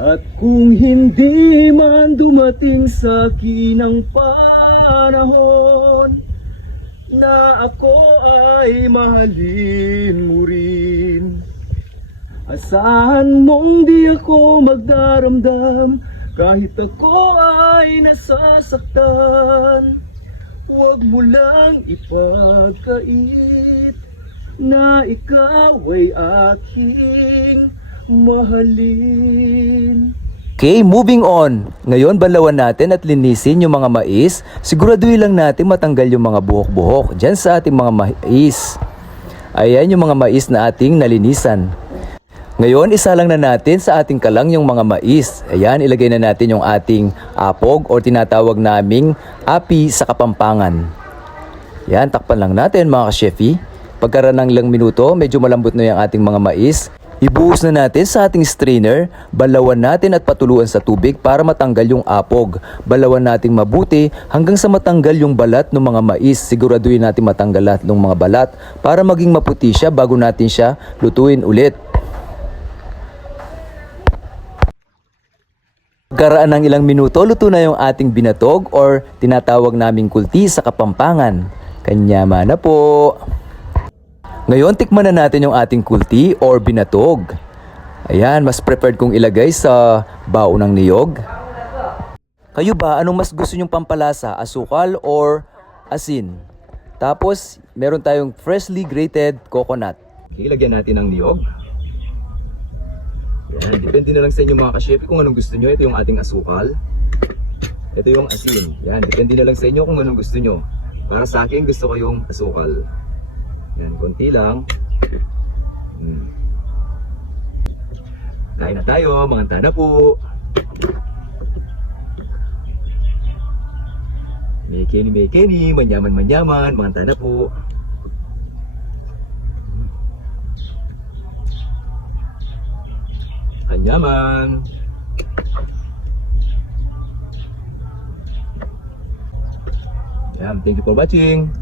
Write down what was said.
At kung hindi man dumating sa akin ang panahon Na ako ay mahalin mo rin. Asahan mong di ako magdaramdam Kahit ako ay nasasaktan. Huwag mo lang ipagkait Na ikaw ay aking mahalin Okay, moving on. Ngayon, banlawan natin at linisin yung mga mais. Siguraduhin lang natin matanggal yung mga buhok-buhok dyan sa ating mga mais. Ayan yung mga mais na ating nalinisan. Ngayon, isa lang na natin sa ating kalang yung mga mais. Ayan, ilagay na natin yung ating apog or tinatawag naming api sa kapampangan. Yan, takpan lang natin mga ka-chefy. Pagkaraan ng ilang minuto, medyo malambot na yung ating mga mais. Ibuhos na natin sa ating strainer, balawan natin at patuluan sa tubig para matanggal yung apog. Balawan natin mabuti hanggang sa matanggal yung balat ng mga mais. Siguraduhin natin matanggal lahat ng mga balat para maging maputi siya bago natin siya lutuin ulit. Pagkaraan ng ilang minuto, luto na yung ating binatog or tinatawag naming kulti sa kapampangan. Kanyama na po. Ngayon, tikman na natin yung ating kulti or binatog. Ayan, mas preferred kong ilagay sa bao ng niyog. Kayo ba, anong mas gusto nyong pampalasa? Asukal or asin? Tapos, meron tayong freshly grated coconut. Ilagyan natin ng niyog. Yan, depende na lang sa inyo mga ka-chef kung anong gusto nyo. Ito yung ating asukal. Ito yung asin. Yan, depende na lang sa inyo kung anong gusto nyo. Para sa akin, gusto ko yung asukal. Yan, konti lang. Hmm. Kain na tayo, mga tana po. May keni, may keni, manyaman, manyaman, mga tana po. Anyaman. Yan, thank you for watching.